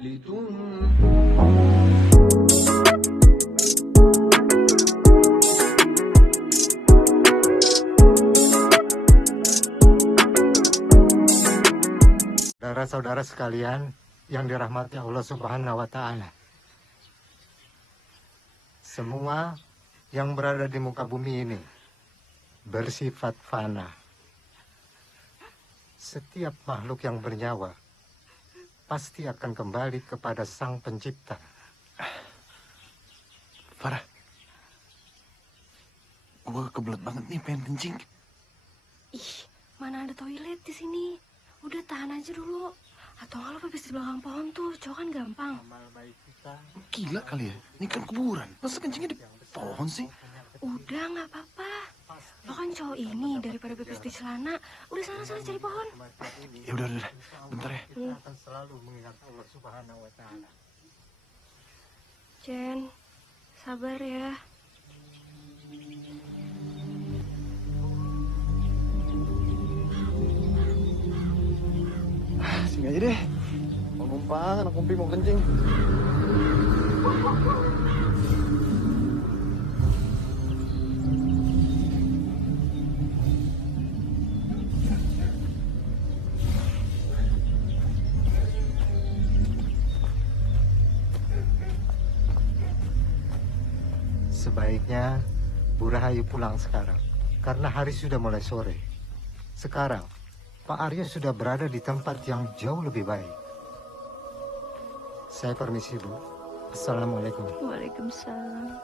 Saudara-saudara sekalian yang dirahmati Allah Subhanahu wa Ta'ala, semua yang berada di muka bumi ini bersifat fana. Setiap makhluk yang bernyawa pasti akan kembali kepada Sang Pencipta. Farah, gue kebelet banget nih pengen kencing. Ih, mana ada toilet di sini? Udah tahan aja dulu. Atau nggak lo pipis di belakang pohon tuh, cowok kan gampang. Gila kali ya, ini kan kuburan. Masa kencingnya di pohon sih? Udah nggak apa-apa. Lo kan cowok ini, daripada pipis di celana, udah sana-sana cari pohon. Ya udah, bentar ya. Akan selalu mengingat Allah Subhanahu wa Ta'ala. Jen, sabar ya. Sini aja deh. Mau numpang, anak kumpi mau kencing. Sebaiknya Bu Rahayu pulang sekarang, karena hari sudah mulai sore. Sekarang Pak Aryo sudah berada di tempat yang jauh lebih baik. Saya permisi, Bu. Assalamualaikum. Waalaikumsalam.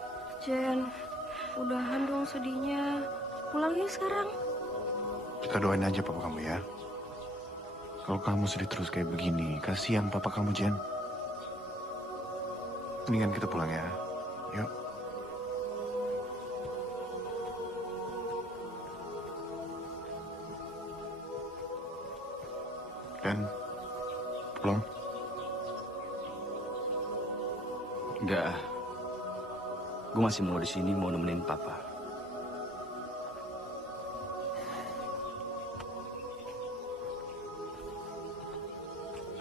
Jen, udahan dong sedihnya. Pulang yuk sekarang. Kita doain aja papa kamu ya. Kalau kamu sedih terus kayak begini, kasihan papa kamu, Jen. Mendingan kita pulang ya. Yuk. Dan pulang. Enggak. Gue masih mau di sini, mau nemenin papa.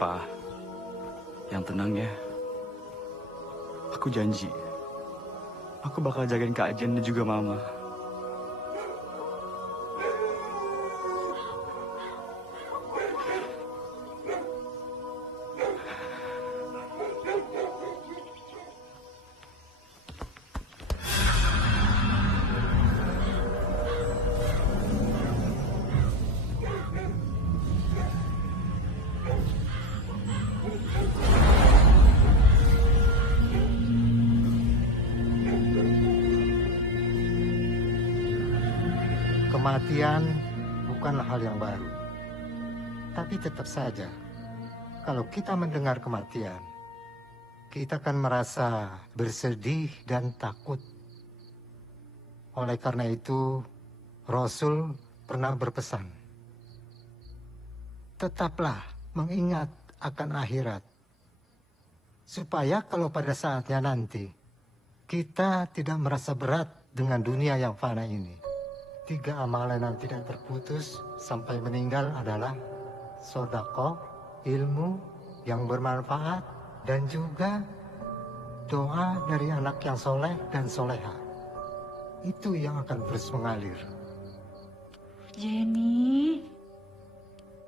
Pa, yang tenang ya. Aku janji. Aku bakal jagain Kak Jen dan juga Mama. Kematian bukanlah hal yang baru. Tapi tetap saja, kalau kita mendengar kematian, kita akan merasa bersedih dan takut. Oleh karena itu, Rasul pernah berpesan, tetaplah mengingat akan akhirat, supaya kalau pada saatnya nanti, kita tidak merasa berat dengan dunia yang fana ini. 3 amalan yang tidak terputus sampai meninggal adalah sedekah, ilmu yang bermanfaat, dan juga doa dari anak yang soleh dan soleha. Itu yang akan terus mengalir. Jenny,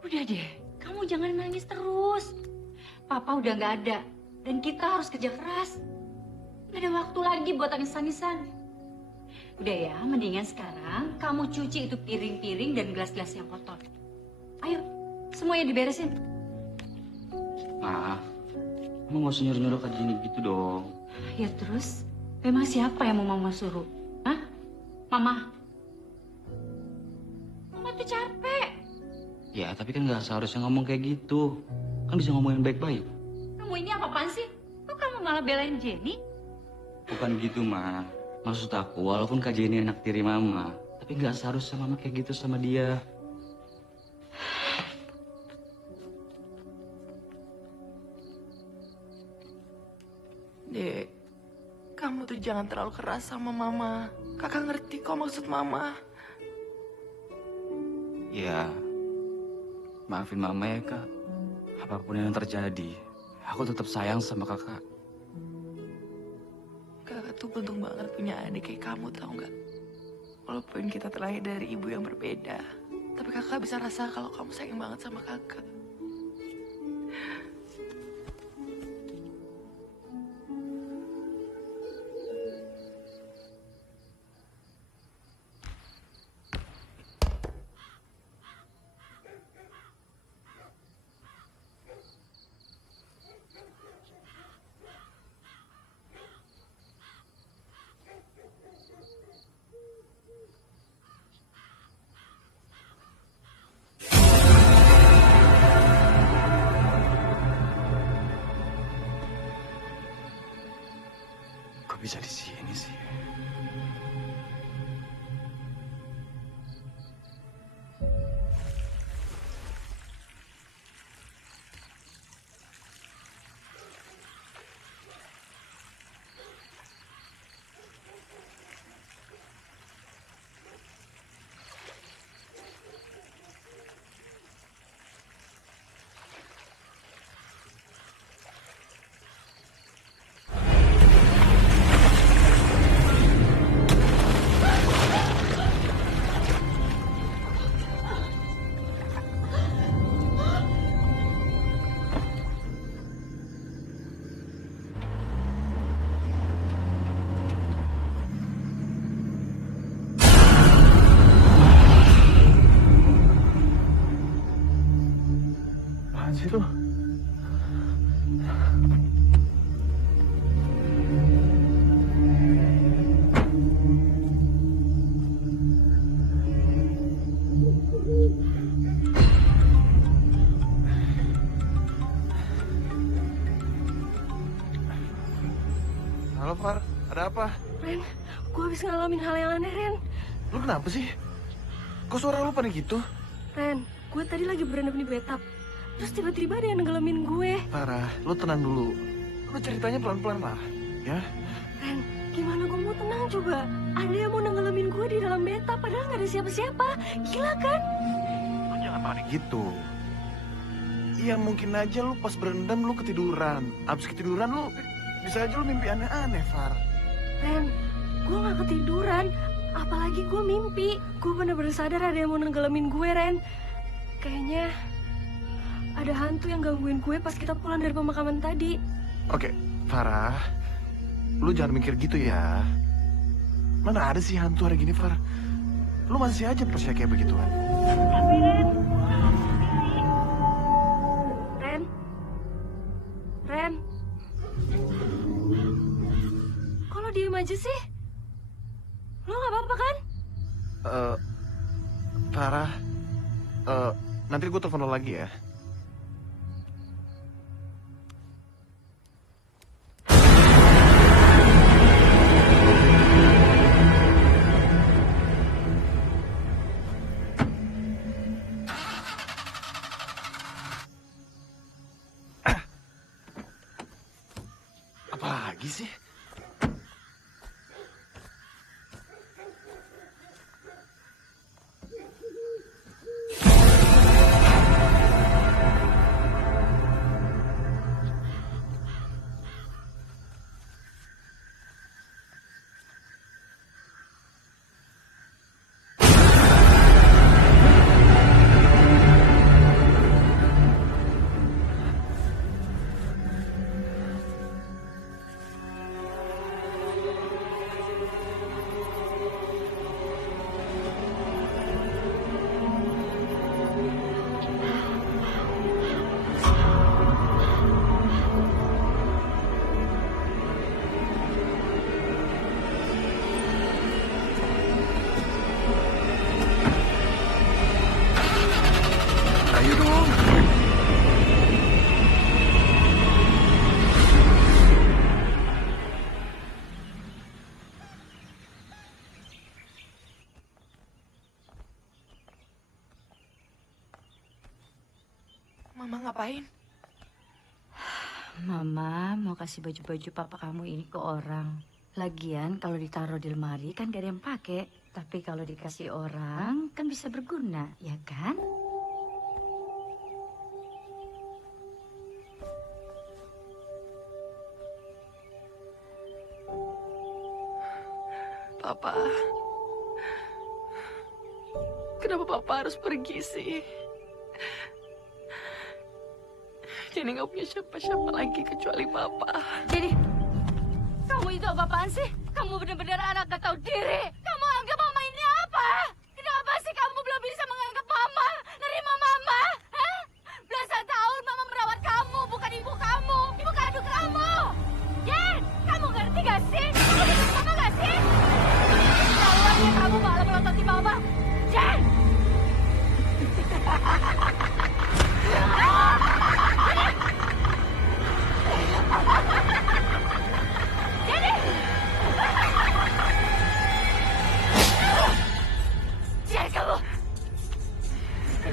udah deh, kamu jangan nangis terus. Papa udah nggak ada, dan kita harus kerja keras. Nggak ada waktu lagi buat tangis-tangisan. Udah ya, mendingan sekarang kamu cuci itu piring-piring dan gelas-gelas yang kotor. Ayo, semuanya diberesin. Ma, kamu nggak usah nyuruh-nyuruh Kak Jenny gitu dong. Ya terus, memang siapa yang mau mama suruh? Hah? Mama? Mama tuh capek. Ya, tapi kan nggak seharusnya ngomong kayak gitu. Kan bisa ngomongin baik-baik. Kamu ini apa-apaan sih? Kok kamu malah belain Jenny? Bukan gitu, Ma. Maksud aku, walaupun Kak Jenny anak tiri Mama, tapi nggak seharusnya Mama kayak gitu sama dia. Dek, kamu tuh jangan terlalu keras sama Mama. Kakak ngerti kok maksud Mama. Ya, maafin Mama ya, Kak. Apapun yang terjadi, aku tetap sayang sama kakak. Kakak tuh beruntung banget punya adik kayak kamu, tau nggak? Walaupun kita terlahir dari ibu yang berbeda, tapi kakak bisa rasa kalau kamu sayang banget sama kakak. Kok bisa di sini sih? Apaan sih tuh? Halo Far, ada apa? Ren, gue habis ngalamin hal yang aneh, Ren. Lu kenapa sih? Kok suara lu panik gitu? Ren, gue tadi lagi berendam di bathtub. Terus tiba-tiba ada yang nenggelamin gue. Farah, lu tenang dulu. Lu ceritanya pelan-pelan lah, ya? Ren, gimana gue mau tenang coba? Ada yang mau nenggelamin gue di dalam bathtub, padahal nggak ada siapa-siapa. Gila kan? Lu jangan panik gitu. Iya mungkin aja lu pas berendam lu ketiduran. Abis ketiduran lu bisa aja lu mimpi aneh-aneh, Far. Ren, gue nggak ketiduran. Apalagi gue mimpi. Gue bener-bener sadar ada yang mau nenggelamin gue, Ren. Kayaknya ada hantu yang gangguin gue pas kita pulang dari pemakaman tadi. Oke, Farah. Lu jangan mikir gitu ya. Mana ada sih hantu hari gini, Far? Lu masih aja percaya kayak begituan. Tapi Ren, Ren, kok lo diem aja sih? Lo nggak apa-apa kan? Farah. Nanti gue telepon lo lagi ya. Apa lagi sih? Ayo dong. Mama ngapain? Mama mau kasih baju-baju papa kamu ini ke orang. Lagian kalau ditaruh di lemari kan gak ada yang pakai. Tapi kalau dikasih orang kan bisa berguna, ya kan? Papa. Kenapa Papa harus pergi sih? Jenny nggak punya siapa-siapa lagi kecuali Papa. Jadi, kamu itu apa-apaan sih? Kamu benar-benar anak gak tahu diri. Kamu anggap mama ini apa? Kenapa sih kamu belum bisa menganggap mama? Nerima mama? Hah? Belasan tahun mama merawat kamu, bukan ibu kamu. Ibu kandung kamu. Jen, kamu ngerti gak sih? Kamu ngerti mama gak sih? Tahuannya kamu malah melototin mama. Jen!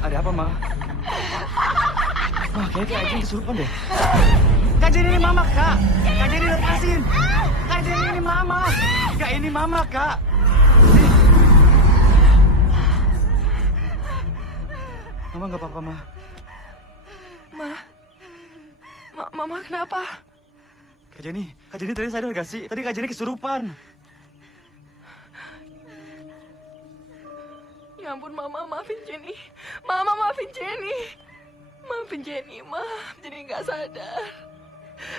Ada apa, Ma? Wah, kayaknya Kak Ajeng kesurupan deh. Kak Jenny ini Mama, Kak. Kak Jenny lepasin. Kak Jenny ini Mama. Kak, ini Mama, Kak. Mama nggak apa-apa, Ma. Mama kenapa? Kak Jenny tadi sadar gak sih? Tadi Kak Jenny kesurupan. Ya ampun, Mama, maafin Jenny. Mama, maafin Jenny. Maafin Jenny, maaf. Jenny nggak sadar.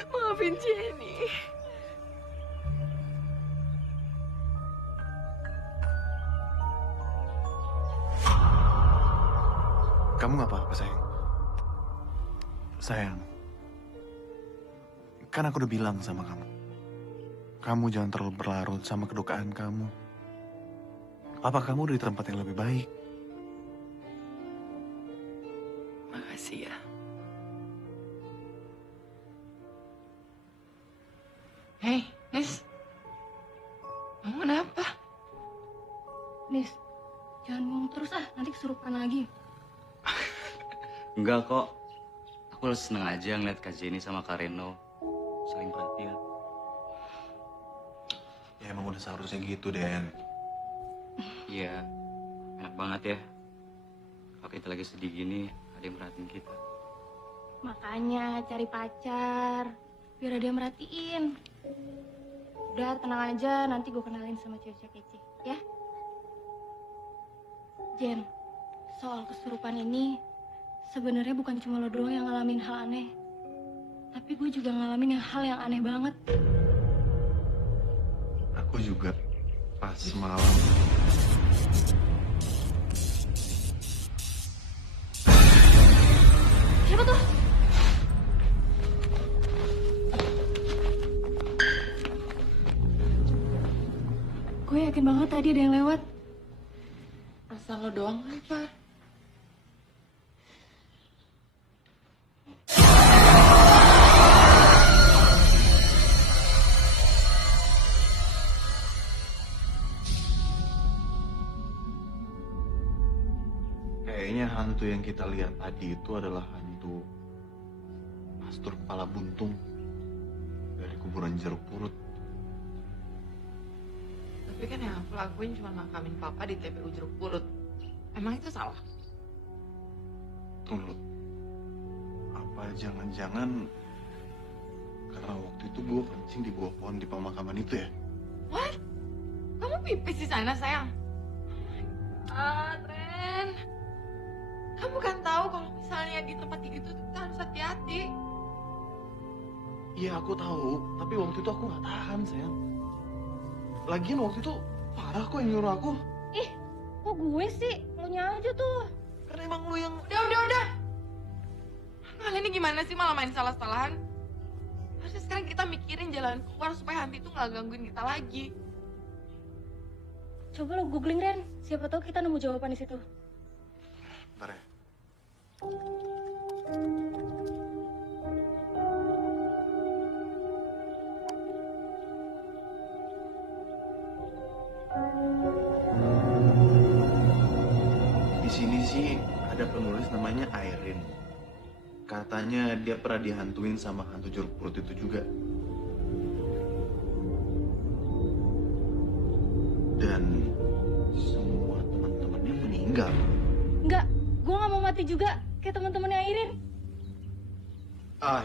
Maafin Jenny. Kamu nggak apa-apa, sayang. Sayang, kan aku udah bilang sama kamu. Kamu jangan terlalu berlarut sama kedukaan kamu. Papa kamu udah di tempat yang lebih baik. Makasih ya. Hei, Nis. Kamu kenapa? Nis, jangan ngomong terus nanti kesurupan lagi. Enggak kok. Aku seneng aja ngeliat Kak Jenny sama Kak Reno saling perhatian. Ya emang udah seharusnya gitu, Den. Iya, enak banget ya. Kalau kita lagi sedih gini, ada yang merhatiin kita. Makanya cari pacar, biar ada yang merhatiin. Udah tenang aja, nanti gue kenalin sama cewek-cewek kece, ya? Jen, soal kesurupan ini sebenarnya bukan cuma lo doang yang ngalamin hal aneh. Tapi gue juga ngalamin hal yang aneh banget. Aku juga pas malam. Siapa tuh? Gue yakin banget tadi ada yang lewat. Asal lo doang apa? Kayaknya hantu yang kita lihat tadi itu adalah hantu pastor kepala buntung dari kuburan jeruk purut. Tapi kan yang aku lakuin cuma makamin Papa di TPU Jeruk Purut. Emang itu salah? Tunggu. Apa jangan-jangan karena waktu itu gue kencing di bawah pohon di pemakaman itu ya? What? Kamu pipis di sana, sayang? Ren. Kamu kan tahu kalau misalnya di tempat kayak gitu kita harus hati-hati. Iya aku tahu, tapi waktu itu aku nggak tahan, sayang. Lagian waktu itu Farah kok yang nyuruh aku. Ih, kok gue sih? Lo nya aja tuh. Karena emang lu yang... Udah. Kalian ini gimana sih malah main salah-salahan? Harusnya sekarang kita mikirin jalan keluar supaya hantu itu nggak gangguin kita lagi. Coba lo googling, Ren. Siapa tahu kita nemu jawaban di situ. Bentar ya. Di sini sih ada penulis namanya Irene. Katanya dia pernah dihantuin sama hantu jeruk purut itu juga. Dan semua teman-temannya meninggal. Enggak, gue gak mau mati juga kayak teman-temannya Airin.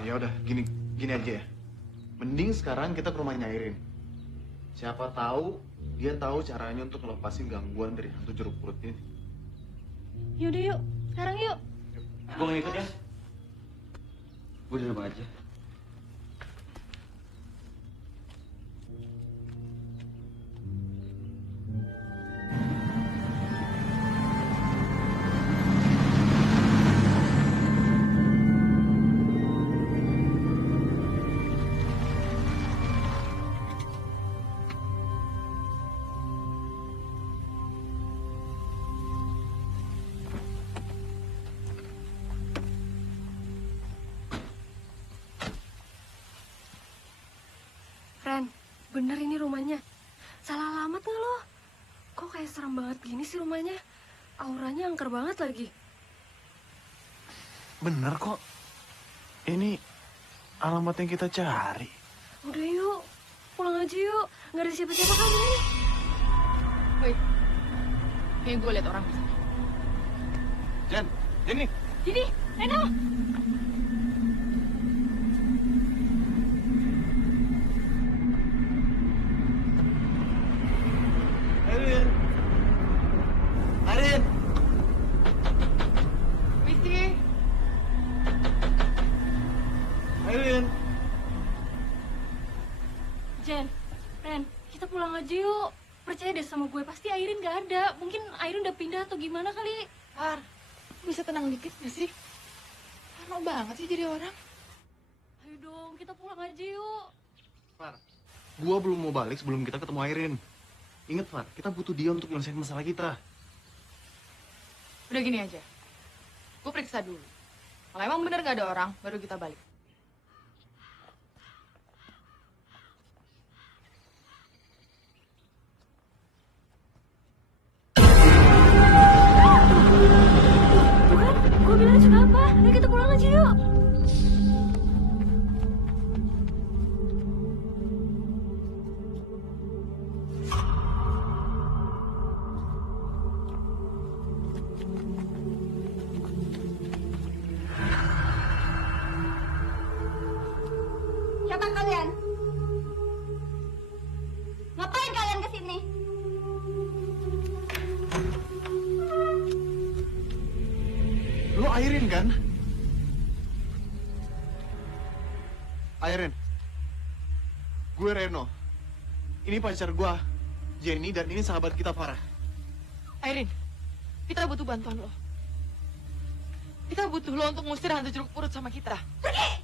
Ya udah, gini aja ya. Mending sekarang kita ke rumahnya Irene. Siapa tahu Dia tahu caranya untuk ngelepasin gangguan dari hantu jeruk purut ini. Yaudah yuk, sekarang yuk. Gue gak ikut ya. Gue di rumah aja. Ren, bener ini rumahnya. Salah alamat nggak lo? Kok kayak serem banget gini sih rumahnya? Auranya angker banget lagi. Bener kok. Ini alamat yang kita cari. Udah yuk, pulang aja yuk. Nggak ada siapa-siapa kan ini. Woi, kayaknya gue liat orang di sana. Jen, Jenny. Jadi, Reno. Arin. Arin. Rizky, Arin. Jen, Ren, kita pulang aja yuk. Percaya deh sama gue, pasti Airin nggak ada. Mungkin Airin udah pindah atau gimana kali. Par, bisa tenang dikit gak sih? Parno banget sih jadi orang. Ayo dong, kita pulang aja yuk. Far, gua belum mau balik sebelum kita ketemu Airin. Ingat, Far, kita butuh dia untuk nyelesain masalah kita. Udah gini aja, gue periksa dulu. Kalau emang bener gak ada orang, baru kita balik. Bukan, gue bilang juga apa? Ayo kita pulang aja yuk. Siapa kalian? Ngapain kalian kesini? Lo Airin kan? Airin. Gue Reno. Ini pacar gue, Jenny, dan ini sahabat kita, Farah. Airin, kita butuh bantuan lo. Kita butuh lo untuk ngusir hantu jeruk purut sama kita. Pergi!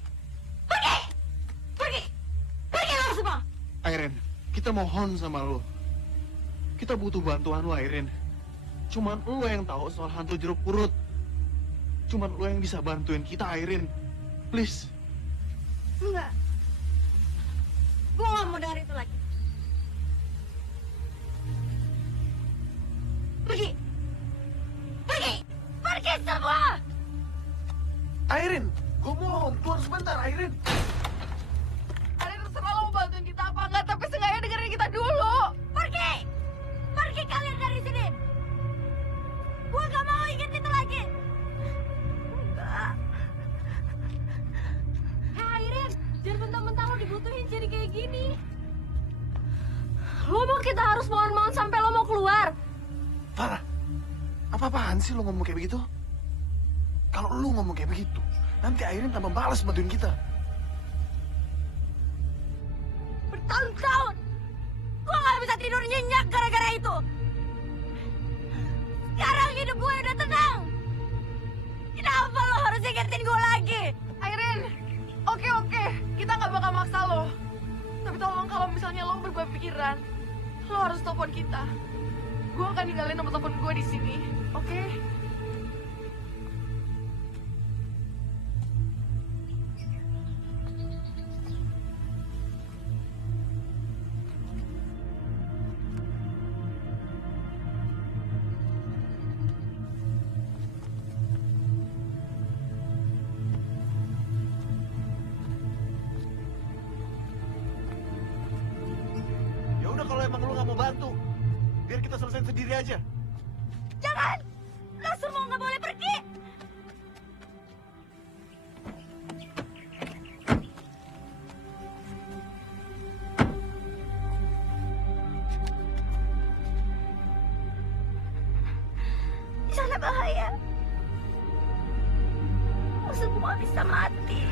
Pergi lo semua! Airin, kita mohon sama lo. Kita butuh bantuan lo, Airin. Cuman lo yang tahu soal hantu jeruk purut. Cuman lo yang bisa bantuin kita, Airin. Please. Enggak. Gue gak mau dengar itu lagi. Pergi! Pergi semua! Airin, gue mohon, keluar sebentar, Airin. Airin, terserah lo mau bantuin kita apa enggak, tapi seenggaknya dengerin kita dulu. Pergi kalian dari sini. Gue gak mau ingat itu lagi. Enggak. Hei Airin, jangan mentang-mentang lo dibutuhin jadi kayak gini. Lo mau kita harus mohon-mohon sampai lo mau keluar? Farah, apa-apaan sih lo ngomong kayak begitu? Kalau lo ngomong kayak begitu, nanti Airin tambah balas bantuin kita. Bertahun-tahun gue gak bisa tidur nyenyak gara-gara itu. Sekarang hidup gue udah tenang. Kenapa lo harus ingetin gue lagi? Airin, oke, kita nggak bakal maksa lo. Tapi tolong kalau misalnya lo berubah pikiran, lo harus telepon kita. Gue akan ninggalin nomor telepon gue di sini, oke? Ya udah kalau emang lo nggak mau bantu, biar kita selesaiin sendiri aja. Jangan! Lo semua nggak boleh pergi! bahaya. Semua bisa mati.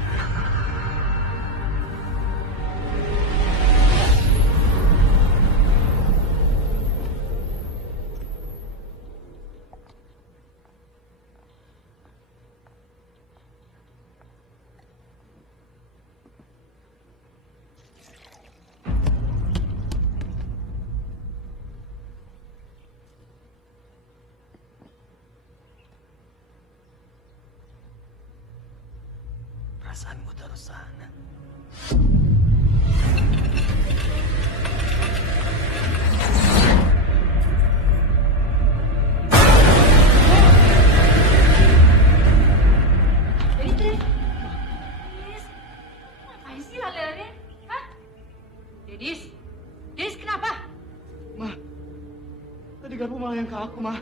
Perasaanku terus sana. Dennis, ngapain sih lari-larian? Hah? Dennis kenapa? Ma, tadi Garpu malah yang ke aku, Ma.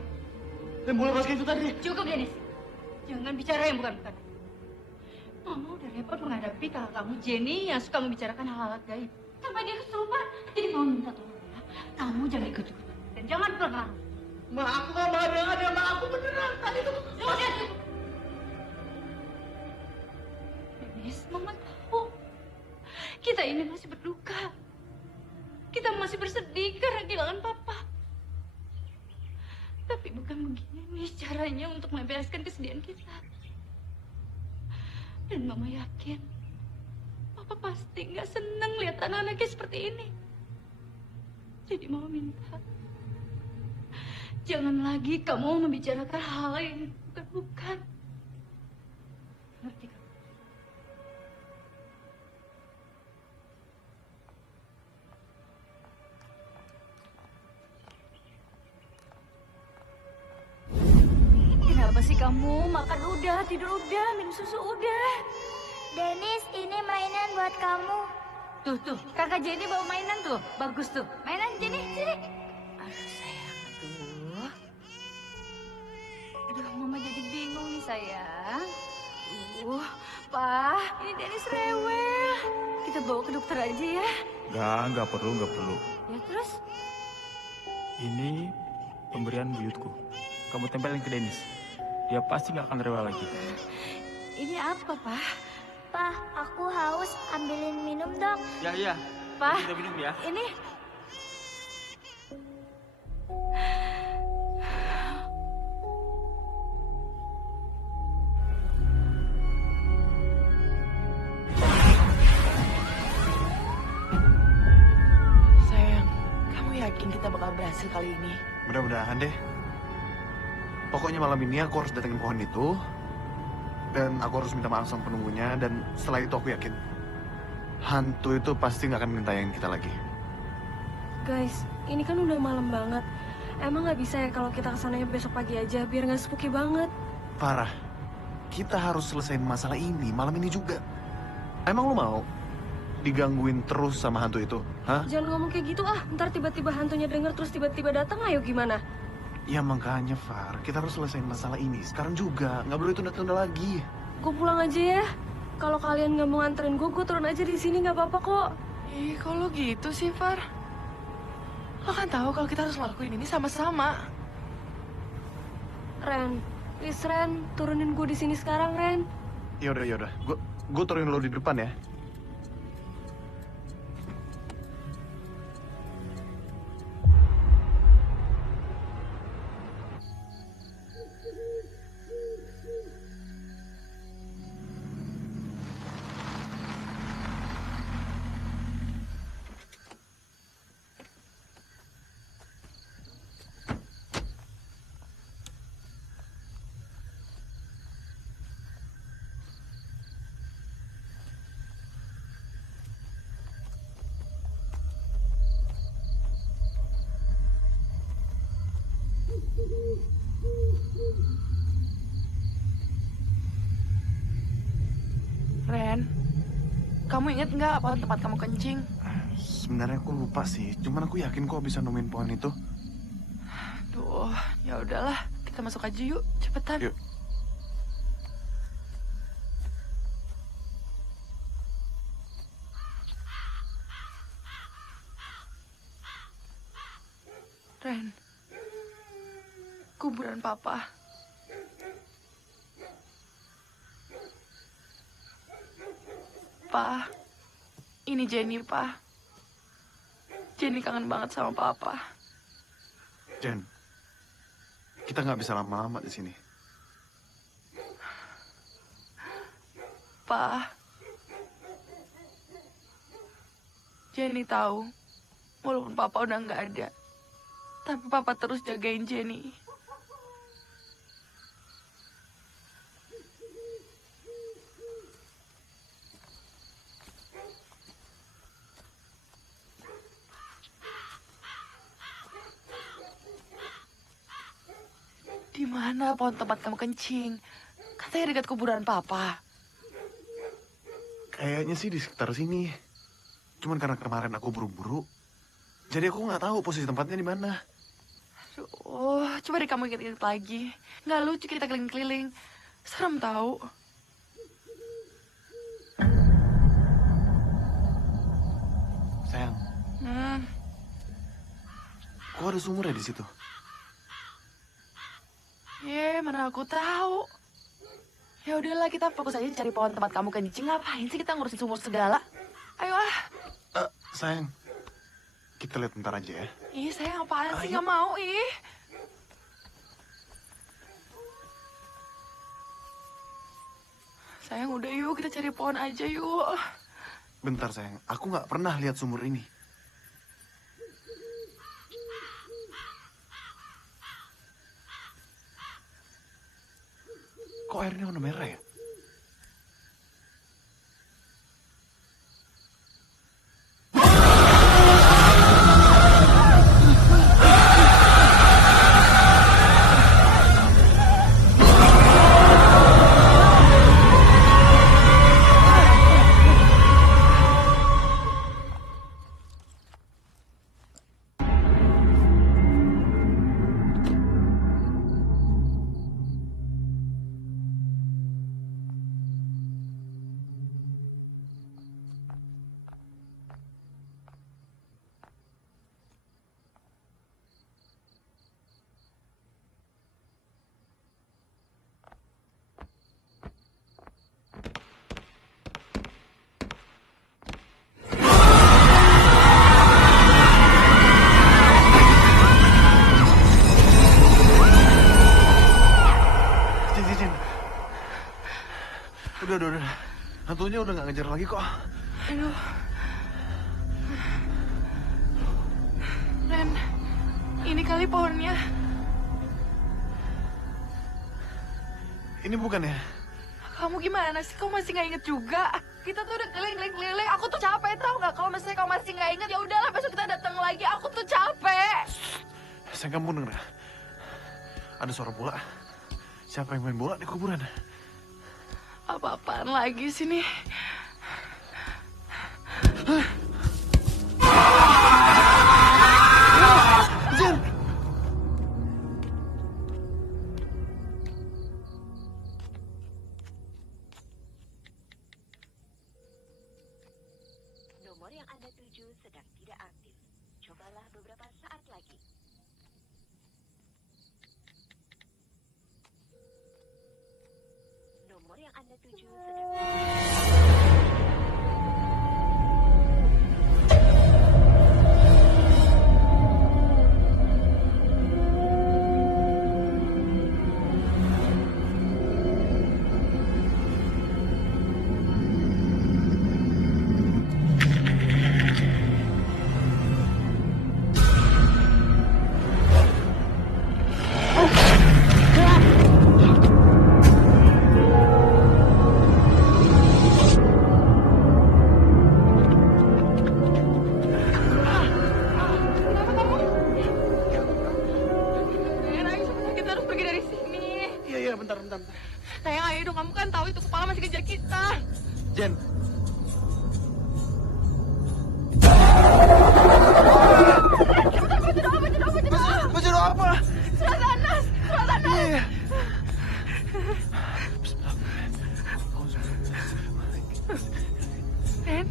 Dan bola basket itu tadi. Cukup, Dennis. Jangan bicara yang bukan-bukan. Mama udah repot menghadapi kakak kamu Jenny yang suka membicarakan hal-hal gaib. Sampai dia kesurupan. Jadi mau minta tolong ya, kamu jangan ikut-ikutan. Dan jangan pernah. Ma, aku gak mau ada, Ma. Aku beneran. Tadi itu. Udah, cukup. Dennis, Mama tahu. Kita ini masih berduka. Kita masih bersedih karena kehilangan Papa. Tapi bukan begini caranya untuk melampiaskan kesedihan kita. Dan Mama yakin, Papa pasti nggak senang lihat anak-anaknya seperti ini. Jadi Mama minta, jangan lagi kamu membicarakan hal yang bukan. Ngerti kamu? Kenapa sih kamu? Makan udah, tidur udah, minum susu udah. Dennis, ini mainan buat kamu. Tuh, kakak Jenny bawa mainan tuh. Bagus tuh. Mainan Jenny, sini. Aduh sayang, aduh. Aduh, Mama jadi bingung nih sayang. Pak, ini Dennis rewel. Kita bawa ke dokter aja ya. Nggak perlu. Ya terus? Ini pemberian buyutku. Kamu tempelin ke Dennis. Dia pasti nggak akan rewel lagi. Ini apa, Pak? Pak, aku haus. Ambilin minum dong. Ya. Pak, Kita minum ya. ini... Sayang, kamu yakin kita bakal berhasil kali ini? Mudah-mudahan deh. Pokoknya malam ini aku harus datengin pohon itu. Dan aku harus minta maaf sama penunggunya. Dan setelah itu aku yakin hantu itu pasti nggak akan ngentayangin kita lagi. Guys, ini kan udah malam banget. Emang nggak bisa ya kalau kita kesananya besok pagi aja biar nggak spooky banget? Parah. Kita harus selesaiin masalah ini malam ini juga. Emang lu mau digangguin terus sama hantu itu? Hah? Jangan ngomong kayak gitu ah. Ntar tiba-tiba hantunya denger terus tiba-tiba datang, ayo gimana? Ya makanya, Far. Kita harus selesaiin masalah ini sekarang juga. Nggak boleh tunda-tunda lagi. Gue pulang aja ya. Kalau kalian nggak mau nganterin gue turun aja di sini nggak apa-apa kok. Ih, kok lo gitu sih, Far? Lo kan tahu kalau kita harus ngelakuin ini sama-sama. Ren, please Ren, turunin gue di sini sekarang Ren. Yaudah. Gue turunin lo di depan ya. Ren, kamu inget nggak apa tempat kamu kencing? Sebenarnya aku lupa sih. Cuman aku yakin kok bisa nemuin pohon itu. Duh, ya udahlah, kita masuk aja yuk, cepetan. Yuk. Ren, kuburan Papa Pa, ini Jenny, Pa. Jenny kangen banget sama Papa. Jen, kita nggak bisa lama-lama di sini. Pa, Jenny tahu, walaupun Papa udah nggak ada, tapi Papa terus jagain Jenny. Di mana pohon tempat kamu kencing? Katanya dekat kuburan Papa. Kayaknya sih di sekitar sini. Cuman karena kemarin aku buru-buru, jadi aku nggak tahu posisi tempatnya di mana. Aduh, coba deh kamu ingat-ingat lagi. Nggak lucu kita keliling-keliling. Serem tahu. Sayang, kok ada sumur ya di situ? Mana aku tahu. Ya udahlah, kita fokus aja cari pohon tempat kamu kencing. Ngapain sih kita ngurusin sumur segala? Ayo ah. Sayang, kita lihat bentar aja ya. Ih, sayang apaan sih? Nggak mau, ih. Sayang, udah yuk, kita cari pohon aja yuk. Bentar sayang, aku nggak pernah lihat sumur ini. Kok airnya warna merah ya? Udah. Hantunya udah nggak ngejar lagi kok. Aduh. Ren, ini kali pohonnya. Ini bukan ya? Kamu gimana sih? Kamu masih nggak inget juga? Kita tuh udah keliling-keliling. Aku tuh capek, tau nggak? Kalau misalnya kamu masih nggak inget, ya udahlah besok kita datang lagi. Aku tuh capek. Sayang, kamu denger ya? Ada suara bola. Siapa yang main bola di kuburan? Apa-apaan lagi sih nih? Jen! Nomor yang Anda tuju sedang tidak aktif. Cobalah beberapa saat lagi. Nomor yang Anda tuju sedang... Bentar. Sayang, ayo dong. Kamu kan tahu itu kepala masih kejar kita. Jen. Baca doa apa? Surat Anas. Iya. Ren.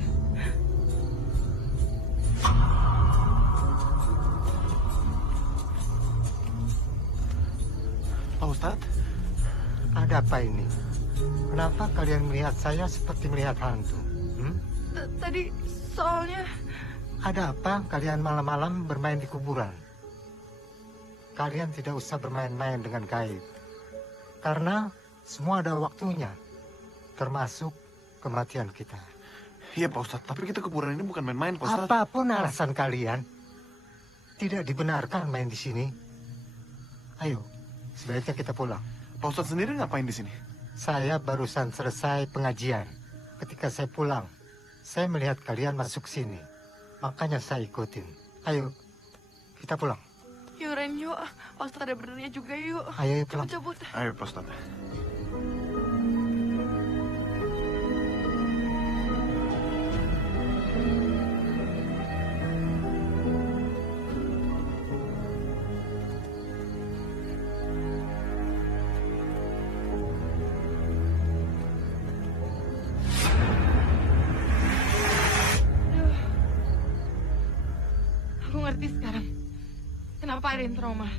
Pak Ustadz? Ada apa ini? Kenapa kalian melihat saya seperti melihat hantu? Tadi soalnya... Ada apa kalian malam-malam bermain di kuburan? Kalian tidak usah bermain-main dengan gaib. Karena semua ada waktunya. Termasuk kematian kita. Iya Pak Ustadz, tapi kita kuburan ini bukan main-main Pak Ustadz. Apapun alasan kalian, tidak dibenarkan main di sini. Ayo, sebaiknya kita pulang. Pak Ustadz sendiri ngapain di sini? Saya barusan selesai pengajian. Ketika saya pulang, saya melihat kalian masuk sini. Makanya saya ikutin. Ayo, kita pulang. Yuk Ren, yuk. Pak Ustadz ada benernya juga yuk. Ayo pulang. Cabut. Ayo Pak Ustadz. Aku ngerti sekarang. Kenapa ada yang trauma?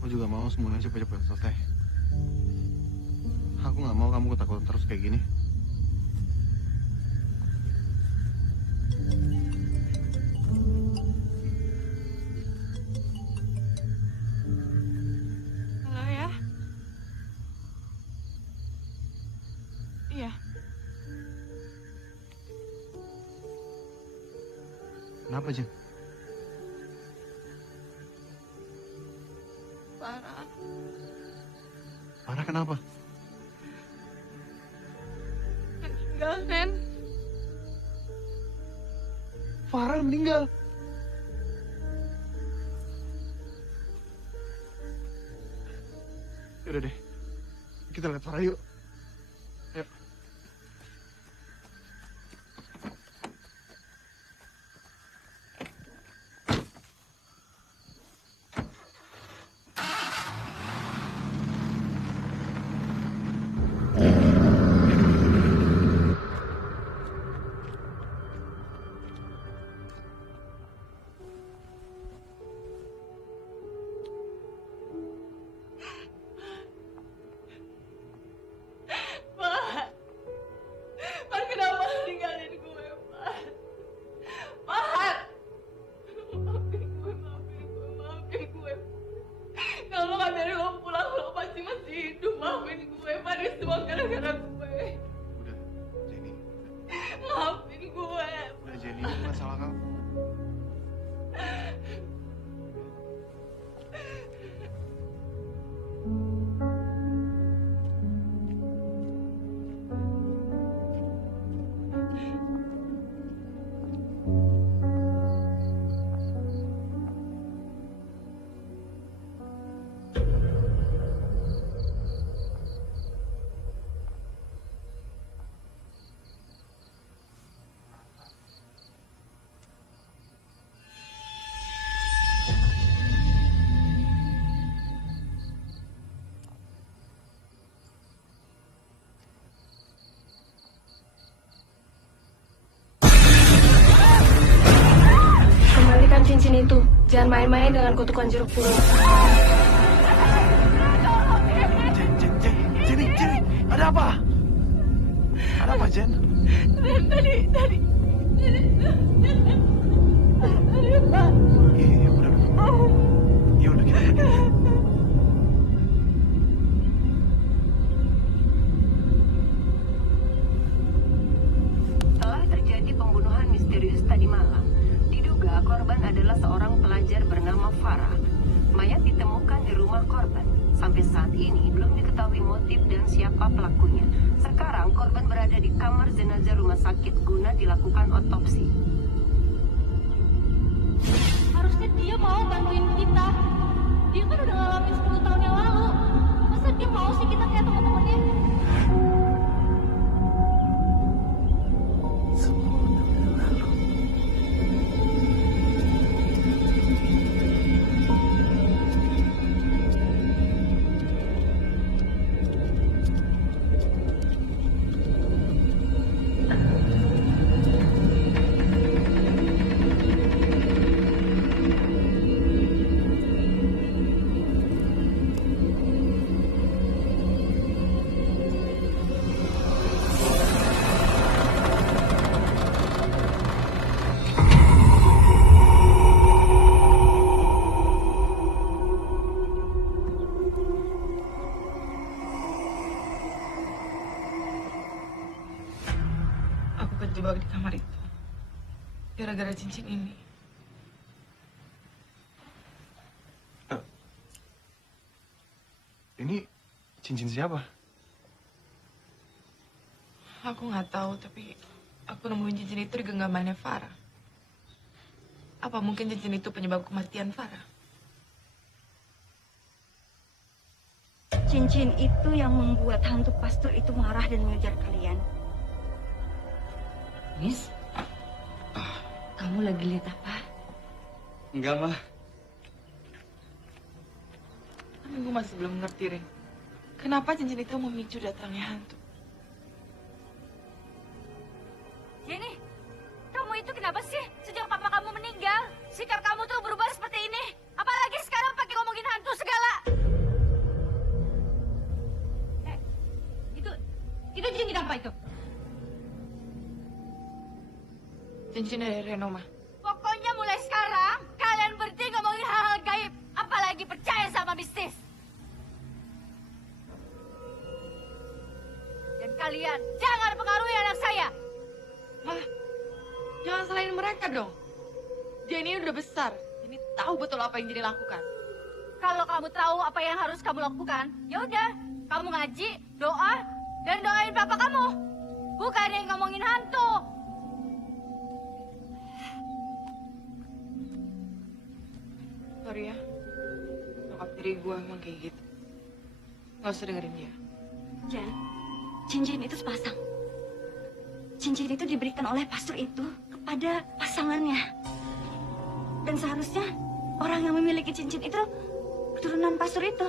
Aku juga mau semuanya cepat-cepat selesai. Aku nggak mau kamu ketakutan terus kayak gini. Halo ya? Iya. Kenapa Jen? Parah. Parah kenapa? Meninggal, Ren. Farah meninggal. Yaudah deh, kita lihat Farah yuk. Ayo. Pak. Pak kenapa ninggalin gue, Pak? Pak. Maafin gue. Kalau nggak biarin lo pulang, lo pasti masih hidup. Maafin gue, Pak. Ini semua gara-gara gue. Udah, Jenny. Maafin gue. Udah Jenny, itu nggak salah kamu. Kembalikan cincin itu. Jangan main-main dengan kutukan jeruk purut. Jenny, ada apa? Ada apa, Jen? Tadi, Pak. Iya, udah. Ya udah, kita pergi. Telah terjadi pembunuhan misterius tadi malam. Diduga korban adalah seorang pelajar bernama Farah. Mayat ditemukan di rumah korban. Sampai saat ini belum diketahui motif dan siapa pelakunya. Sekarang korban berada di kamar jenazah rumah sakit guna dilakukan otopsi. Harusnya dia mau bantuin kita. Dia kan udah ngalamin 10 tahun yang lalu. Masa dia mau sih kita kayak teman-temannya? terjebak di kamar itu. Gara-gara cincin ini. Ini cincin siapa? Aku nggak tahu, tapi aku nemuin cincin itu di genggamannya Farah. Apa mungkin cincin itu penyebab kematian Farah? Cincin itu yang membuat hantu pastor itu marah dan mengejar kalian. Miss, kamu lagi lihat apa? Enggak, Ma. Tapi gue masih belum ngerti, Ren. Kenapa cincin itu memicu datangnya hantu? Jenny, kamu itu kenapa sih? Sejak papa kamu meninggal, sikap kamu tuh berubah seperti ini. Apalagi sekarang pakai ngomongin hantu segala. Itu cincin apa itu? Cincin dari Reno, Ma. Pokoknya mulai sekarang, kalian berhenti ngomongin hal-hal gaib. Apalagi percaya sama mistis. Dan kalian jangan pengaruhi anak saya. Mah, jangan salahin mereka dong. Jenny udah besar. Jenny tahu betul apa yang Jenny lakukan. Kalau kamu tahu apa yang harus kamu lakukan, ya udah, kamu ngaji, doa, dan doain papa kamu. Bukan yang ngomongin hantu. Sorry ya, nyokap diri gue emang kayak gitu. Gak usah dengerin dia. Jen, cincin itu sepasang. Cincin itu diberikan oleh pastor itu kepada pasangannya. Dan seharusnya orang yang memiliki cincin itu keturunan pastor itu.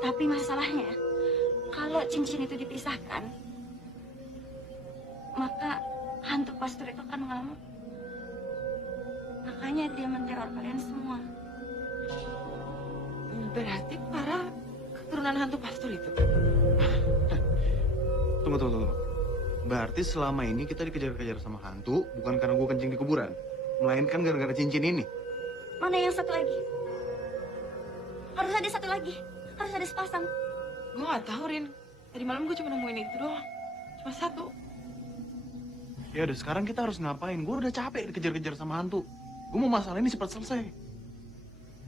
Tapi masalahnya, kalau cincin itu dipisahkan, maka hantu pastor itu akan mengamuk. Makanya dia meneror kalian semua. Berarti para keturunan hantu pastor itu. Tunggu. Berarti selama ini kita dikejar-kejar sama hantu bukan karena gue kencing di kuburan, melainkan gara-gara cincin ini. Mana yang satu lagi? Harus ada satu lagi. Harus ada sepasang. Gue gak tahu, Rin. Tadi malam gue cuma nemuin itu doang. Cuma satu. Ya udah, sekarang kita harus ngapain? Gue udah capek dikejar-kejar sama hantu. Gue mau masalah ini cepat selesai.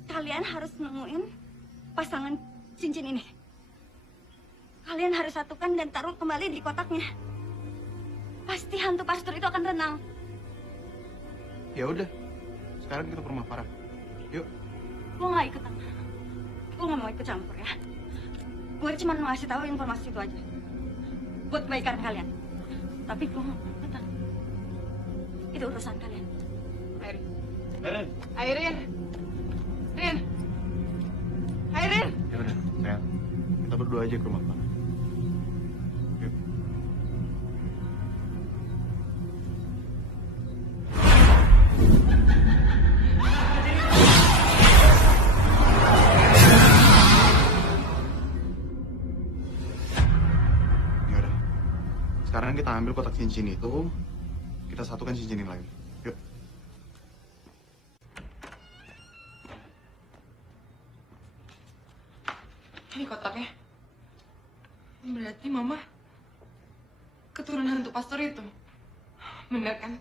Kalian harus nemuin pasangan cincin ini. Kalian harus satukan dan taruh kembali di kotaknya. Pasti hantu pastor itu akan renang. Ya udah, sekarang kita ke rumah Farah. Yuk. Gue nggak ikutan. Gue nggak mau ikut campur ya. Gue cuma mau ngasih tahu informasi itu aja. Buat kebaikan kalian. Tapi gue nggak mau ikutan. Itu urusan kalian. Airin. Rin. Airin. Ya udah, sayang. Kita berdua aja ke rumah Farah. Yuk. Ya udah. Sekarang kita ambil kotak cincin itu, kita satukan cincin ini lagi. Yuk. Ini kotaknya. Berarti Mama keturunan hantu pastor itu. Bener kan?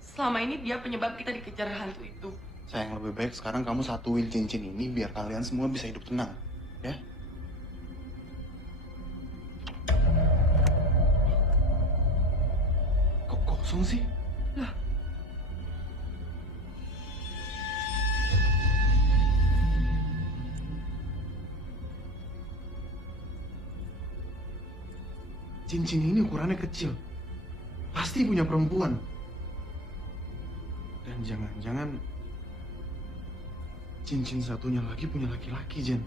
Selama ini dia penyebab kita dikejar hantu itu. Sayang, lebih baik sekarang kamu satuin cincin ini biar kalian semua bisa hidup tenang. Ya? Kok kosong sih? Lah, cincin ini ukurannya kecil. Pasti punya perempuan. Dan jangan-jangan cincin satunya lagi punya laki-laki, Jen.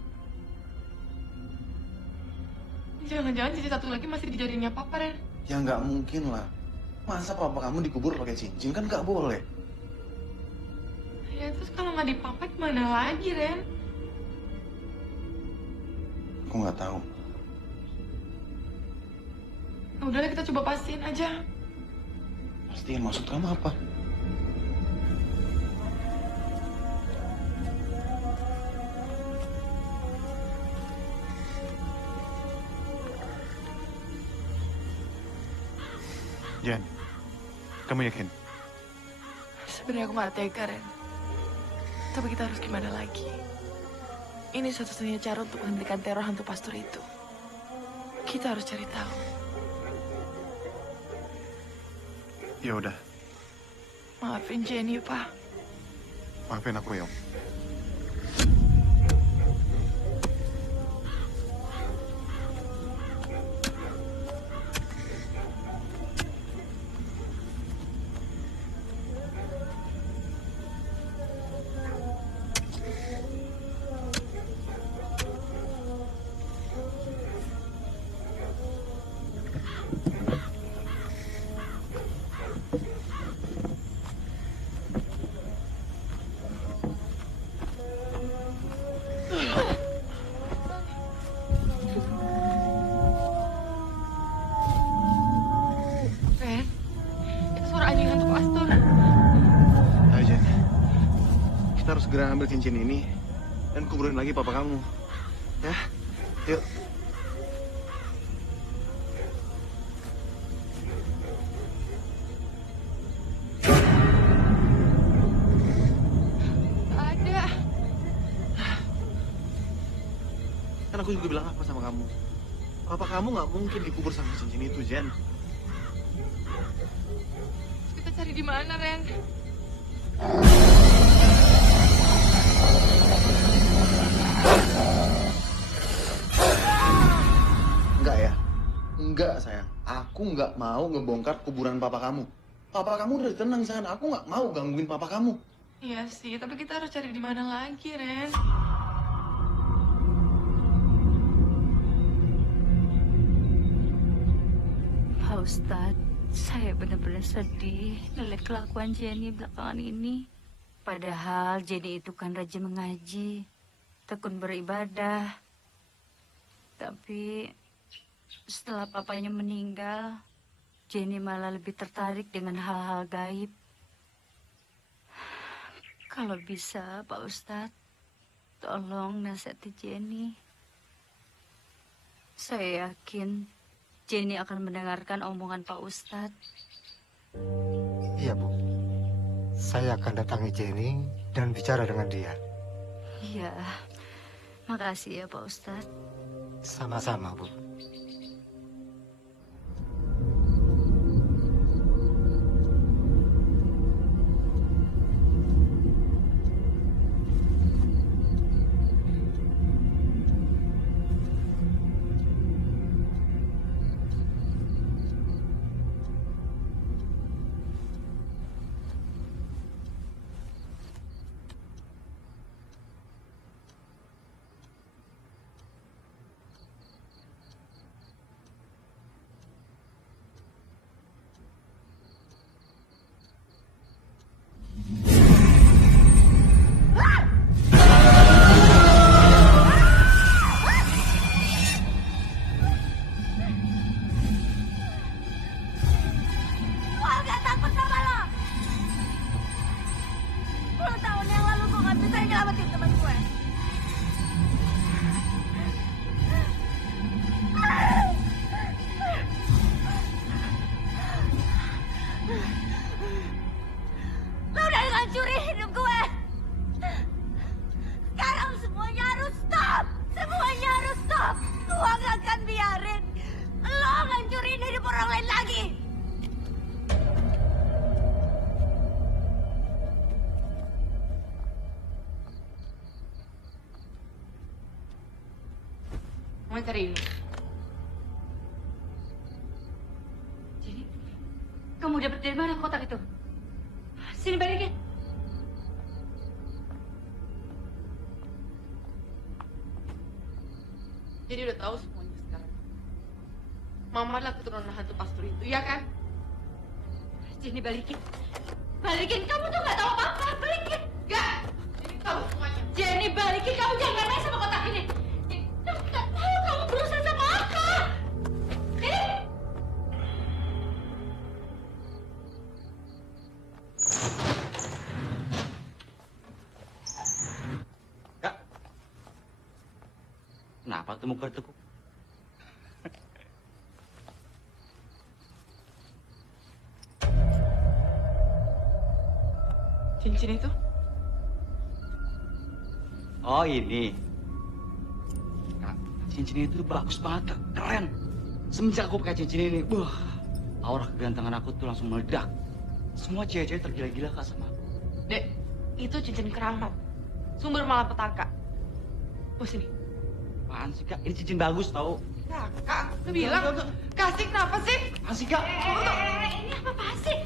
jangan-jangan cincin satu lagi masih di jarinya Papa, Ren. Ya nggak mungkin lah. Masa papa kamu dikubur pakai cincin? Kan nggak boleh. Ya terus kalau nggak di Papa gimana lagi, Ren? Aku nggak tahu. Nah, udahlah kita coba pastiin aja. Pastiin maksud kamu apa? Jen, Kamu yakin? Sebenarnya aku gak tega, Ren. Tapi kita harus gimana lagi? Ini satu-satunya cara untuk menghentikan teror hantu pastor itu. Kita harus cari tahu. Ya udah, Maafin Jenny, Pak. maafin aku ya. Ren, itu suara anjing hantu pastor. Ayo Jen, kita harus segera ambil cincin ini dan kuburin lagi papa kamu. Ya, yuk. Gak ada. Kan aku juga bilang apa sama kamu? Papa kamu nggak mungkin dikubur sama cincin itu, Jen. Kita cari di mana, Ren? Enggak ya? Enggak, sayang. Aku nggak mau ngebongkar kuburan papa kamu. Papa kamu udah tenang, sayang. Aku nggak mau gangguin papa kamu. Iya sih, tapi kita harus cari di mana lagi, Ren? Pak Ustadz, saya benar-benar sedih melihat kelakuan Jenny belakangan ini. Padahal Jenny itu kan rajin mengaji, tekun beribadah. Tapi setelah papanya meninggal, Jenny malah lebih tertarik dengan hal-hal gaib. Kalau bisa, Pak Ustadz, tolong nasihati Jenny. Saya yakin Jenny akan mendengarkan omongan Pak Ustadz. Iya, Bu. Saya akan datangi Jenny dan bicara dengan dia. Iya, makasih ya Pak Ustadz. Sama-sama, Bu. Lo udah ngancurin hidup gue. Sekarang semuanya harus stop. Semuanya harus stop. Gue gak akan biarin lo ngancurin hidup orang lain lagi. Mau cari ini. Jadi, kamu dapat dari mana kotak itu? Sini balikin. Jadi udah tahu semuanya sekarang. Mama adalah keturunan hantu pastor itu, ya kan? Jenny balikin. Balikin, kamu tuh gak tahu apa-apa. Balikin. Gak! Jadi tahu semuanya. Jenny balikin, kamu jangan main sama kotak ini. Kamu gak tahu kamu berusaha sama apa. Jenny! Kak, kenapa tuh muka tekuk? cincin itu? Oh ini. Kak, cincin itu bagus banget, Kak. Keren. Semenjak aku pakai cincin ini, aura kegantengan aku tuh langsung meledak. Semua cewek-cewek tergila-gila, Kak, sama aku. Dek, itu cincin keramat. Sumber malapetaka. Oh, sini. Apaan sih, Kak? Ini cincin bagus, tau? Kak, lu bilang kasih kenapa sih? Apaan sih, Kak? Ini apa sih?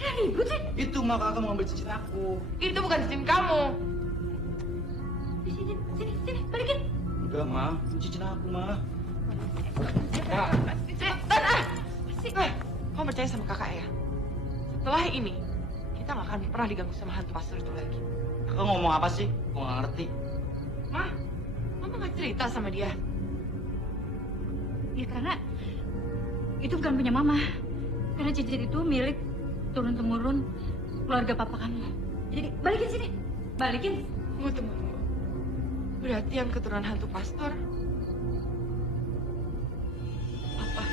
Ada ribut sih? Itu mah kakak mau ngambil cincin aku. Itu bukan cincin kamu. Sini, balikin. Enggak, Ma. Ini cincin aku, Ma. Kamu percaya sama kakak ya? Setelah ini, kita nggak akan pernah diganggu sama hantu pastor itu lagi. Kakak ngomong apa sih? Aku nggak ngerti. Mama nggak cerita sama dia. Ya karena itu bukan punya mama. Karena cincin itu milik turun-temurun keluarga papa kamu. Jadi balikin sini. Balikin. Tunggu. Berarti yang keturunan hantu pastor apa?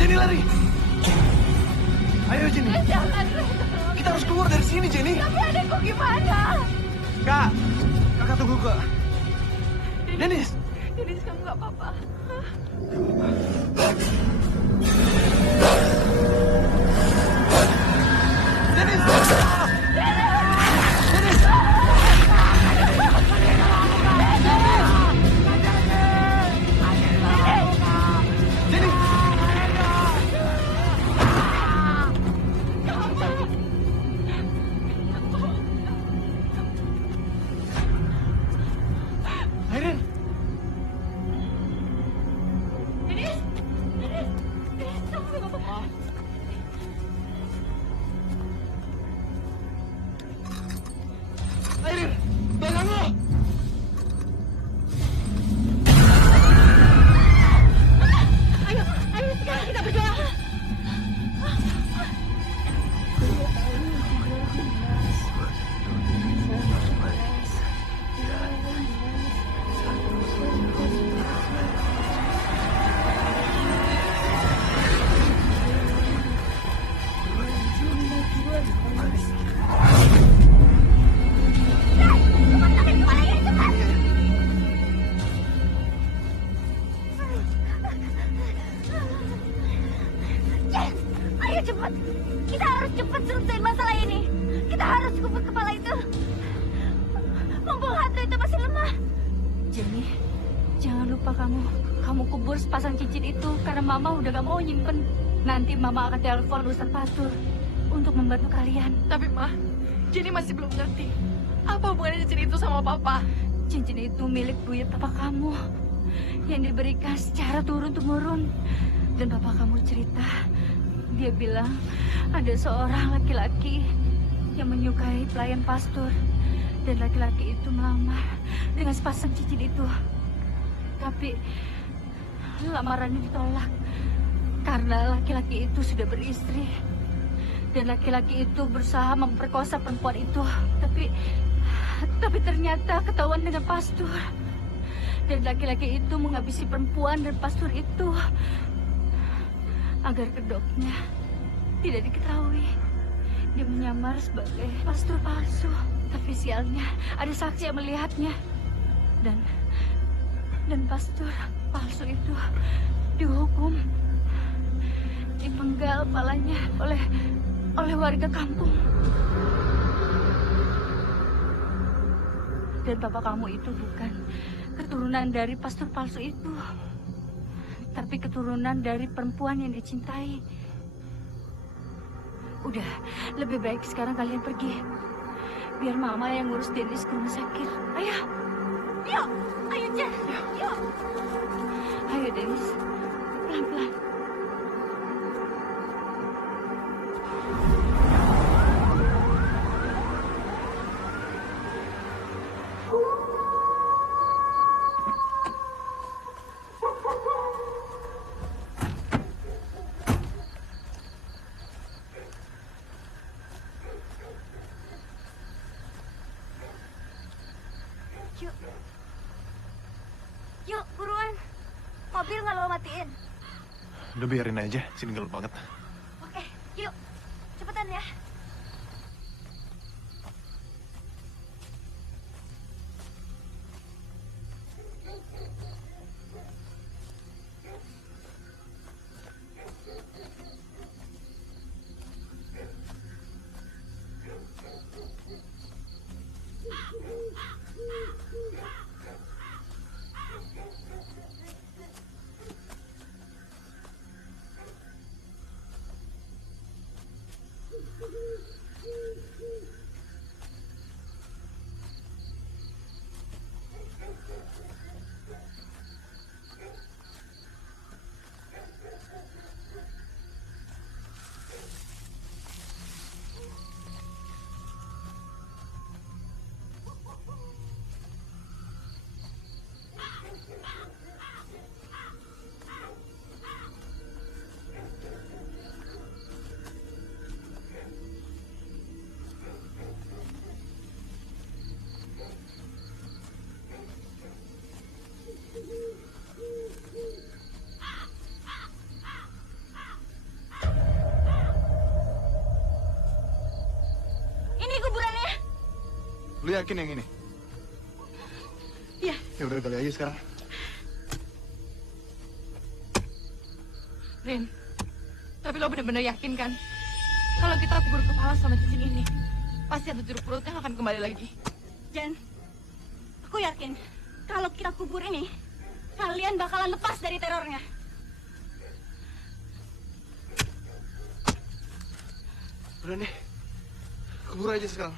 Jenny lari. Ayo Jenny. Jangan. Kita harus keluar dari sini Jenny. Tapi adekku gimana? Kak, kakak tunggu kak. Dennis. Dennis, kamu nggak apa-apa. Airin. Airin, belakang lo. Ayo sekarang kita berdoa. Ayo cepat, kita harus cepat selesaiin masalah ini. Kita harus kubur kepala itu. Mumpung hantu itu masih lemah. Jenny, jangan lupa kamu kubur sepasang cincin itu karena mama udah gak mau nyimpen. Nanti mama akan telepon Ustaz Fatur untuk membantu kalian. Tapi Ma, Jenny masih belum ngerti. Apa hubungannya cincin itu sama Papa? Cincin itu milik buyut papa kamu yang diberikan secara turun-temurun. Dan papa kamu cerita Dia bilang ada seorang laki-laki yang menyukai pelayan pastor. Dan laki-laki itu melamar dengan sepasang cincin itu. Tapi lamarannya ditolak karena laki-laki itu sudah beristri. Dan laki-laki itu berusaha memperkosa perempuan itu. Tapi ternyata ketahuan dengan pastor. Dan laki-laki itu menghabisi perempuan dan pastor itu agar kedoknya tidak diketahui. Dia menyamar sebagai pastor palsu. Tapi sialnya ada saksi yang melihatnya. Dan pastor palsu itu dihukum, dipenggal kepalanya oleh warga kampung. Dan bapak kamu itu bukan keturunan dari pastor palsu itu, tapi keturunan dari perempuan yang dicintai. Udah, lebih baik sekarang kalian pergi. Biar mama yang ngurus Dennis ke rumah sakit. Ayo. Yuk, ayo Jen. Yuk. Ayo Dennis, pelan-pelan. Yuk, buruan. Mobil nggak lo matiin. Udah biarin aja, sini gelap banget. Oke, yuk. Cepetan ya. Lu yakin yang ini? Iya. Ya udah gali aja sekarang. Rin, tapi lo bener-bener yakin kan? Kalau kita kubur kepala sama cincin ini, pasti ada jeruk perutnya akan kembali lagi. Jen, aku yakin kalau kita kubur ini, kalian bakalan lepas dari terornya. Udah nih, kubur aja sekarang.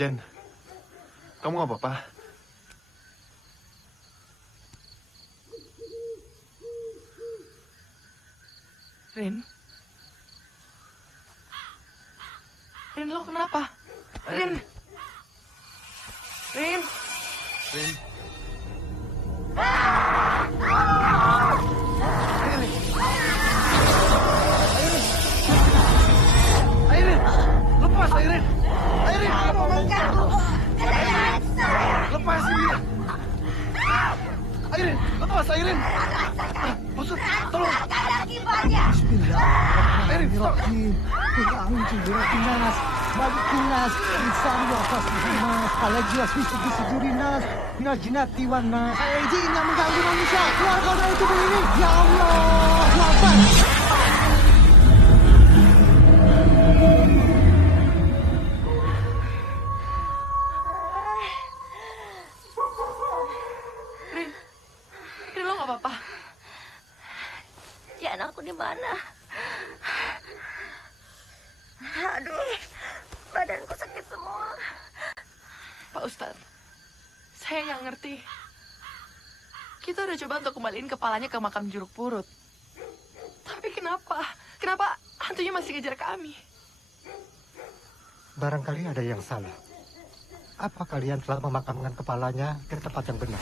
Jen, kamu nggak apa-apa? Rin? Rin, lo kenapa? Rin? Rin? Rin. Airin! Lepas, Airin! Airin! Kamu mengganggu ketenangan saya. Lepasin dia! Airin! Lepas, Airin! Bosat, tolong! Ada akibatnya. Airin, stop! Nas, balik nas, insan wafas mas, alajias visi nas, minal jinati wana. Jin yang mengganggu manusia, keluar kau dari tubuh ini. Ya Allah, wafat. Rin, lo nggak apa-apa? Jan, aku di mana? Aduh, badanku sakit semua. Pak Ustadz, saya nggak ngerti. Kita udah coba untuk kembaliin kepalanya ke makam Jeruk Purut. Tapi kenapa? Kenapa hantunya masih kejar kami? Barangkali ada yang salah. Apa kalian telah memakamkan kepalanya ke tempat yang benar?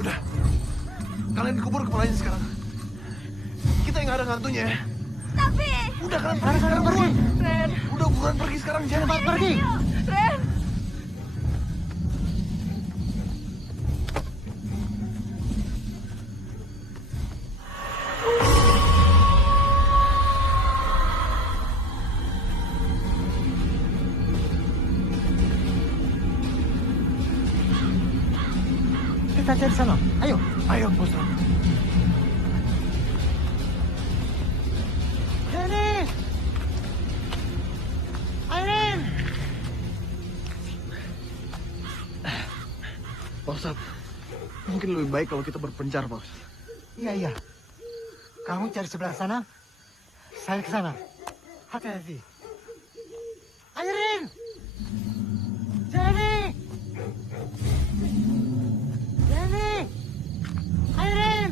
Udah, kalian dikubur kepalanya sekarang. Kita yang ada hantunya ya. Tapi... Udah, kalian pergi sekarang, pergi. Ren, Udah, buruan pergi sekarang, jangan pergi. Ren. Kita cari sana, ayo. Ayo, Bosat. Jenny! Airin! Pak Ustadz, mungkin lebih baik kalau kita berpencar, Pak Ustadz. Iya. Kamu cari sebelah sana, saya ke sana. Hati-hati. Airin! Jenny! Jenny! Airin!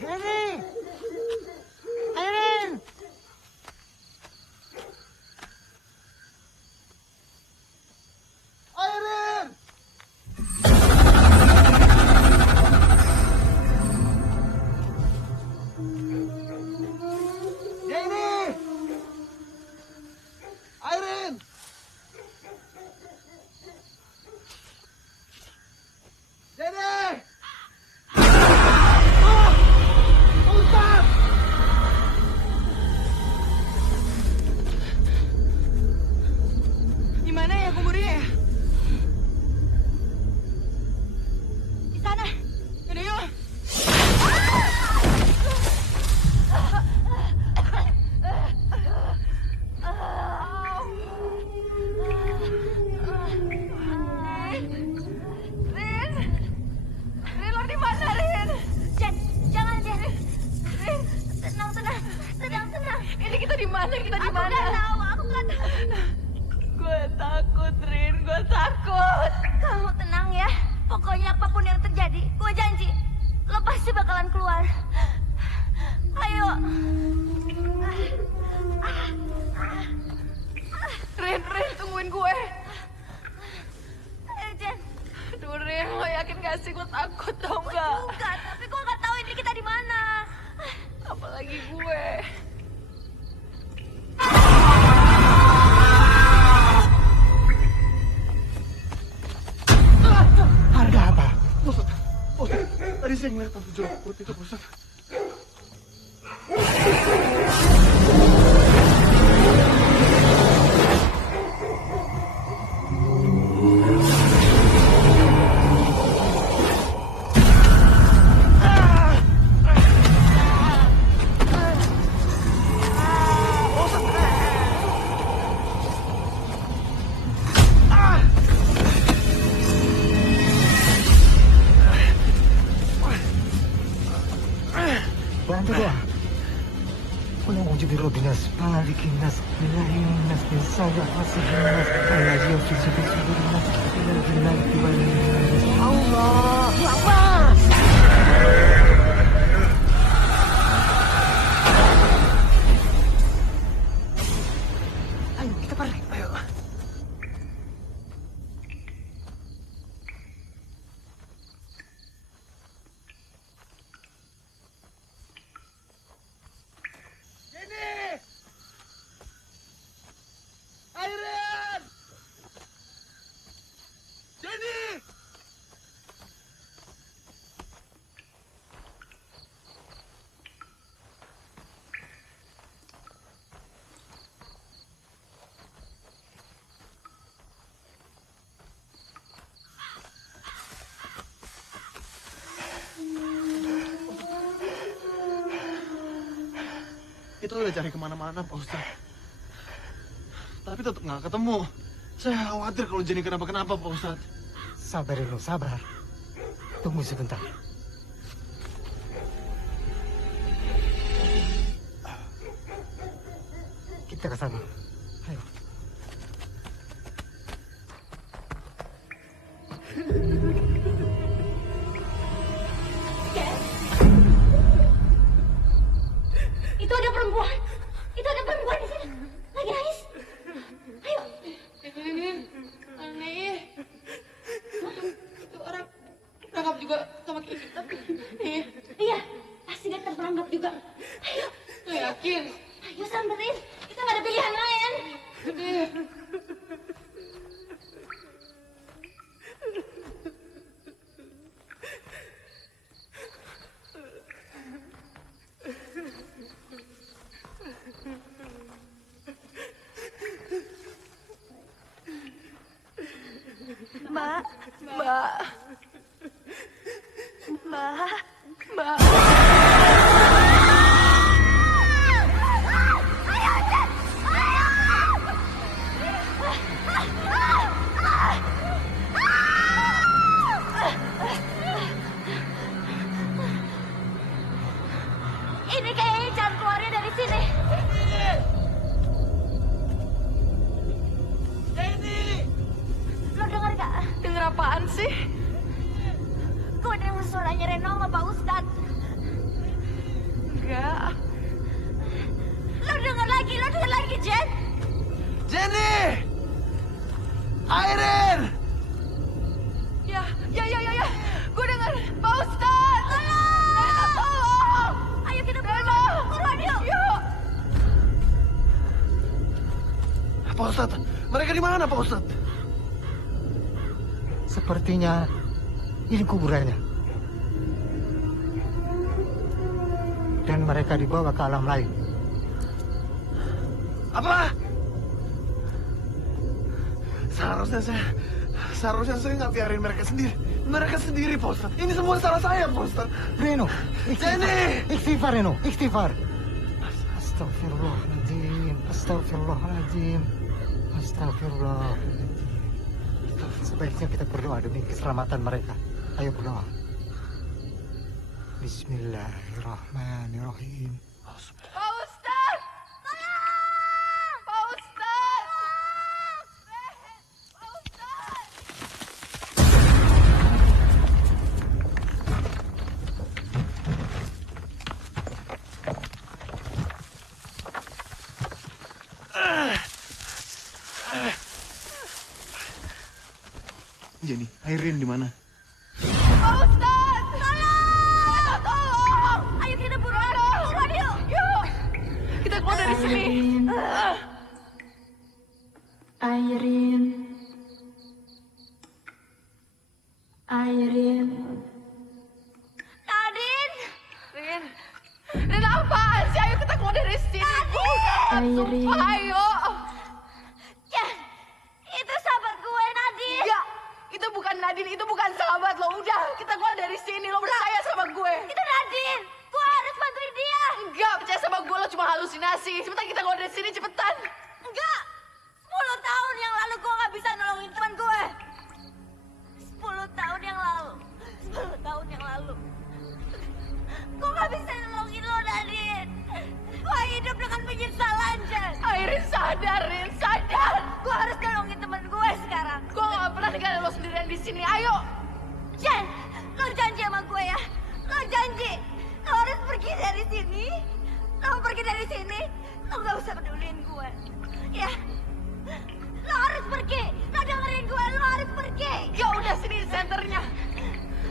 Jenny! Airin! Airin! Jenny! Airin! Jenny! Ustaz! Gimana ya kuburnya ya? Di sana. Yaudah yuk. Rin! Rin, lo di mana, Rin? Jan, jangan, Jan. Rin, tenang. Ini kita di mana? Kita di Aku mana? nggak tahu, aku nggak tahu. Gue takut, Rin. Gue takut. Kamu tenang ya. Pokoknya apapun yang terjadi, gue janji. Lo pasti bakalan keluar. Ayo. Rin, tungguin gue. Aduh, Rin, lo yakin gak sih? Gue takut tau Gue gak? juga, tapi gue gak tahu ini kita di mana. Apalagi gue. Ada apa? Ustaz, tadi saya ngeliat hantu jeruk purut itu, Ustaz. Bantu doa. Kula wujud binas, malikinas, ilahinas, bisaja asihinas, alazio fisubinas, ilahinas, diwalinas. Allah, Akbar! Ayo, kita pergi. Ayo. Airen! Jenny! Kita udah cari kemana-mana, Pak Ustadz. Tapi tetap nggak ketemu. Saya khawatir kalau Jenny kenapa-kenapa, Pak Ustadz. Sabar dulu, sabar. Tunggu sebentar. Kita ke sana. Ayo. Itu ada perempuan. Itu ada perempuan di sini. Lagi nangis. Ayo. Ini aneh. Itu orang rangkap juga sama kayak kita. Iya, pasti dia terperangkap juga. Ayo. Lo yakin? Ayo samperin. Kita gak ada pilihan lain. Mbak. Mbak. Mbak. Mbak. Ini kayaknya jalan keluarnya dari sini. Lo denger gak? Denger apaan sih? Gue denger suaranya Reno sama Pak Ustadz. Enggak. Lo denger lagi, Jen. Jenny! Airen! Ya. Gue denger. Pak Ustadz. Tolong. Ayo kita pulang. Buruan yuk. Yuk. Pak Ustadz, mereka di mana, Pak Ustadz? Sepertinya ini kuburannya. Dan mereka dibawa ke alam lain. Apa? Seharusnya saya nggak biarin mereka sendiri. Mereka sendiri, Pak Ustadz. Ini semua salah saya, Pak Ustadz. Reno, Jenny! istighfar Reno, istighfar. Astagfirullahaladzim, astagfirullahaladzim, astagfirullahaladzim. Sebaiknya kita berdoa demi keselamatan mereka. Ayo berdoa. Bismillahirrahmanirrahim. Pak Ustadz. Tolong. Pak Ustadz. Pak Ustadz. Jenny, Airin di mana? Rin, apaan sih? Ayo kita keluar dari sini. Airin. Ayo. Jen, itu sahabat gue, Nadine. Enggak, itu bukan Nadine, itu bukan sahabat lo. Udah, kita keluar dari sini. Lo percaya sama gue. Itu Nadine. Gue harus bantuin dia. Enggak, percaya sama gue, lo cuma halusinasi. Cepetan kita keluar dari sini, cepetan. Enggak. 10 tahun yang lalu gue gak bisa nolongin teman gue. 10 tahun yang lalu. 10 tahun yang lalu. Gue gak bisa nolongin lo, Nadine. Gue hidup dengan penyesalan, Jen. Airin, sadar, Rin, sadar. Gue harus nolongin teman gue sekarang. Gue gak pernah ninggalin lo sendirian di sini. Ayo. Jen, lo janji sama gue ya. Lo janji. Lo harus pergi dari sini. Lo pergi dari sini. Lo gak usah peduliin gue. Ya. Lo harus pergi. Lo dengerin gue. Lo harus pergi. Ya udah, sini senternya.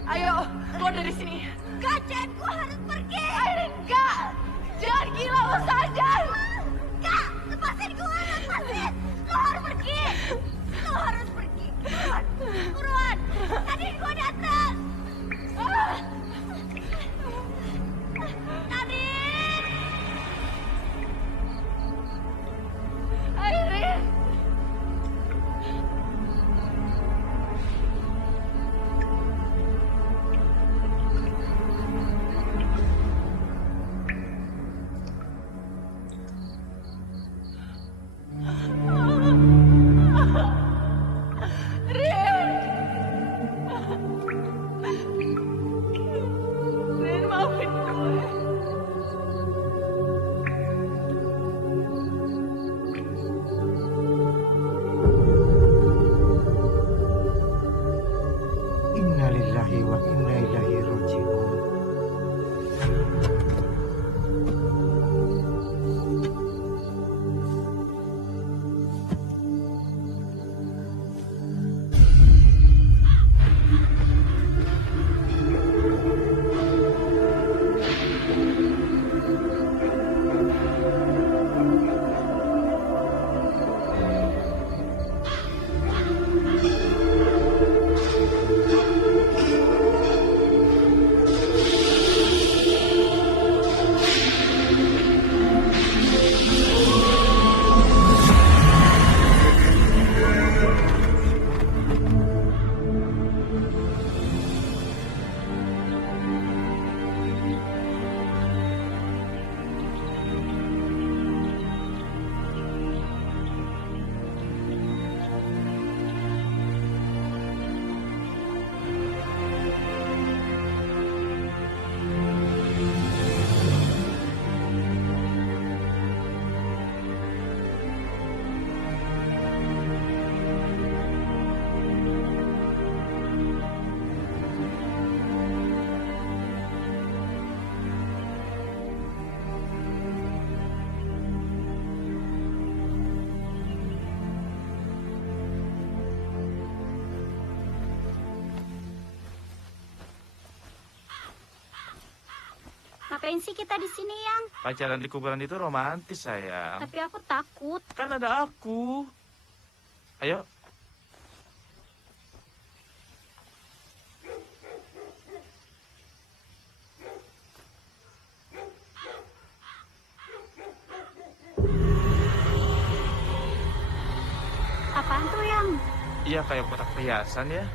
Ayo, keluar dari sini. Gak, Jen. Gue harus pergi. Airin, enggak. Jangan gila, lo sadar. Gak, lepasin gue. Lepasin. Lo harus pergi. Lo harus pergi. Buruan. Buruan. Tadi gue datang. Nadine. Airin. Rin, maafin gue. Innalillahi wa inna ilaihi raji'un. Ngapain sih kita di sini, Yang? Pacaran di kuburan itu romantis, sayang. Tapi aku takut. Kan ada aku. Ayo. Apaan tuh, Yang? Iya, kayak kotak perhiasan ya.